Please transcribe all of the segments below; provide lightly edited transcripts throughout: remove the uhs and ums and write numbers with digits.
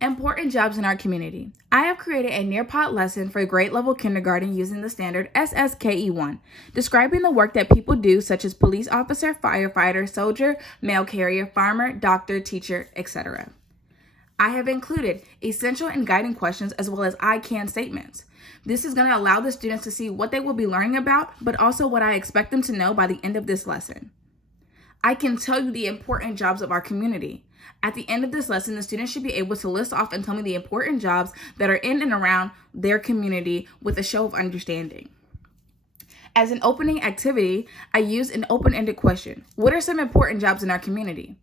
Important jobs in our community. I have created a Nearpod lesson for grade level kindergarten using the standard SSKE1, describing the work that people do, such as police officer, firefighter, soldier, mail carrier, farmer, doctor, teacher, etc. I have included essential and guiding questions as well as I can statements. This is going to allow the students to see what they will be learning about, but also what I expect them to know by the end of this lesson. I can tell you the important jobs of our community. At the end of this lesson, the students should be able to list off and tell me the important jobs that are in and around their community with a show of understanding. As an opening activity, I use an open-ended question. What are some important jobs in our community?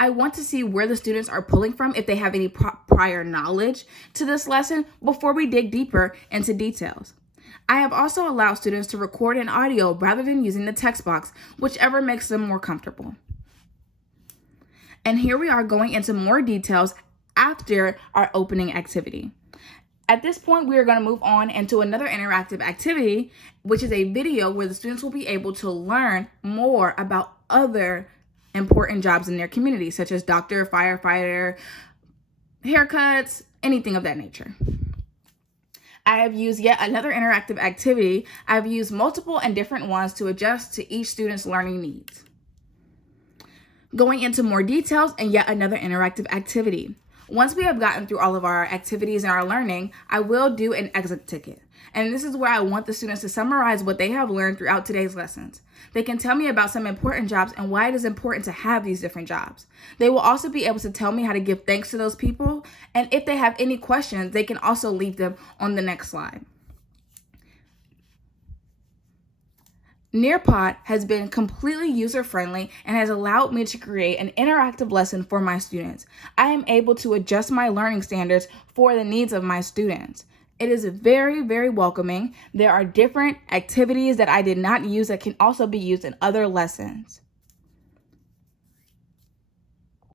I want to see where the students are pulling from, if they have any prior knowledge to this lesson, before we dig deeper into details. I have also allowed students to record an audio rather than using the text box, whichever makes them more comfortable. And here we are going into more details after our opening activity. At this point, we are going to move on into another interactive activity, which is a video where the students will be able to learn more about other important jobs in their community, such as doctor, firefighter, haircuts, anything of that nature. I have used yet another interactive activity. I've used multiple and different ones to adjust to each student's learning needs. Going into more details and yet another interactive activity. Once we have gotten through all of our activities and our learning, I will do an exit ticket. And this is where I want the students to summarize what they have learned throughout today's lessons. They can tell me about some important jobs and why it is important to have these different jobs. They will also be able to tell me how to give thanks to those people. And if they have any questions, they can also leave them on the next slide. Nearpod has been completely user-friendly and has allowed me to create an interactive lesson for my students. I am able to adjust my learning standards for the needs of my students. It is very, very welcoming. There are different activities that I did not use that can also be used in other lessons.